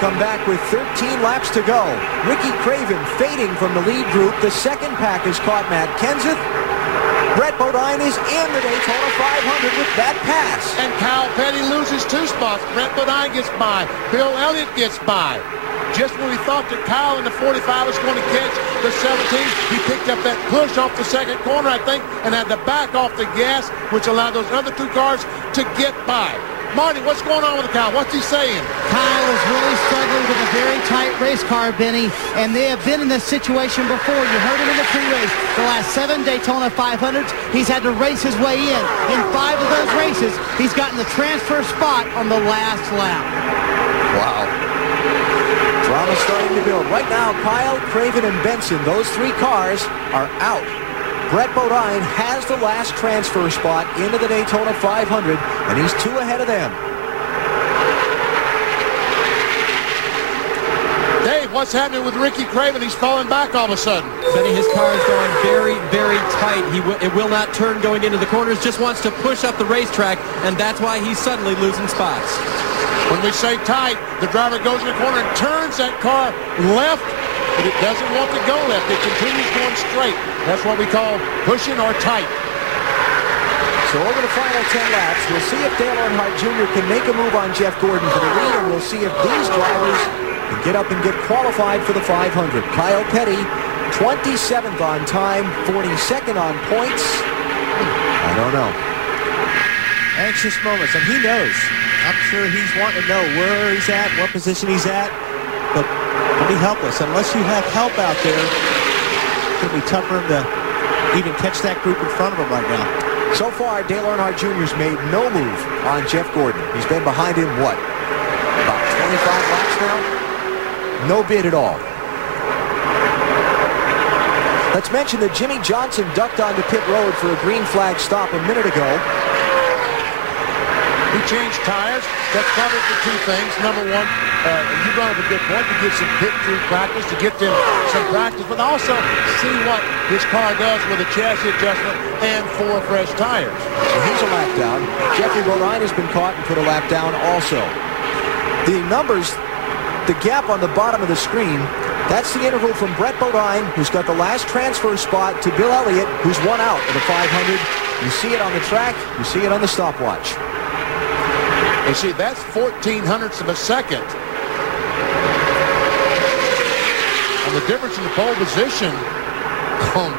come back with 13 laps to go. Ricky Craven fading from the lead group. The second pack has caught Matt Kenseth. Brett Bodine is in the Daytona 500 with that pass. And Kyle Petty loses 2 spots. Brett Bodine gets by. Bill Elliott gets by. Just when we thought that Kyle in the 45 was going to catch the 17, he picked up that push off the second corner, I think, and had to back off the gas, which allowed those other 2 cars to get by. Marty, what's going on with Kyle? What's he saying? Kyle is really struggling with a very tight race car, Benny, and they have been in this situation before. You heard him in the pre-race. The last 7 Daytona 500s, he's had to race his way in. In 5 of those races, he's gotten the transfer spot on the last lap. Wow. Drama starting to build. Right now, Kyle, Craven, and Benson, those 3 cars are out. Brett Bodine has the last transfer spot into the Daytona 500, and he's 2 ahead of them. Dave, what's happening with Ricky Craven? He's falling back all of a sudden. Benny, his car is going very, very tight. It will not turn going into the corners, just wants to push up the racetrack, and that's why he's suddenly losing spots. When we say tight, the driver goes in the corner and turns that car left, but it doesn't want to go left. It continues going straight. That's what we call pushing or tight. So over the final 10 laps, we'll see if Dale Earnhardt Jr. can make a move on Jeff Gordon for the lead, and we'll see if these drivers can get up and get qualified for the 500. Kyle Petty, 27th on time, 42nd on points. I don't know. Anxious moments, and he knows. I'm sure he's wanting to know where he's at, what position he's at, but he'll be helpless. Unless you have help out there, it's going to be tough for him to even catch that group in front of him right now. So far, Dale Earnhardt Jr.'s made no move on Jeff Gordon. He's been behind him, what, about 25 laps now? No bid at all. Let's mention that Jimmy Johnson ducked onto pit road for a green flag stop a minute ago. He changed tires. That's probably for 2 things. Number one, you brought up a good point, to get some pit crew practice, to get them some practice, but also see what his car does with a chassis adjustment and 4 fresh tires. So he's a lap down. Jeffrey Bodine has been caught and put a lap down also. The numbers, the gap on the bottom of the screen, that's the interval from Brett Bodine, who's got the last transfer spot, to Bill Elliott, who's 1 out of the 500. You see it on the track. You see it on the stopwatch. You see, that's 0.14 of a second. And the difference in the pole position on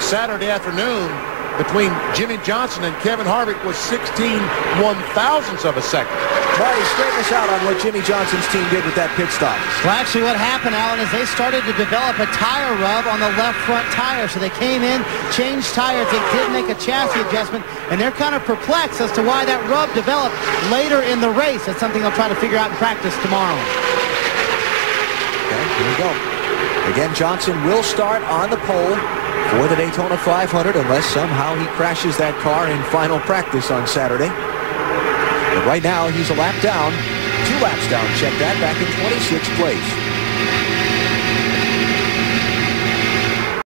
Saturday afternoon between Jimmy Johnson and Kevin Harvick was 16/1000ths of a second. Marty, straighten us out on what Jimmy Johnson's team did with that pit stop. Well, actually what happened, Alan, is they started to develop a tire rub on the left front tire. So they came in, changed tires. They did make a chassis adjustment, and they're kind of perplexed as to why that rub developed later in the race. That's something they'll try to figure out in practice tomorrow. Okay, here we go. Again, Johnson will start on the pole for the Daytona 500 unless somehow he crashes that car in final practice on Saturday. But right now, he's a lap down, 2 laps down, check that, back in 26th place.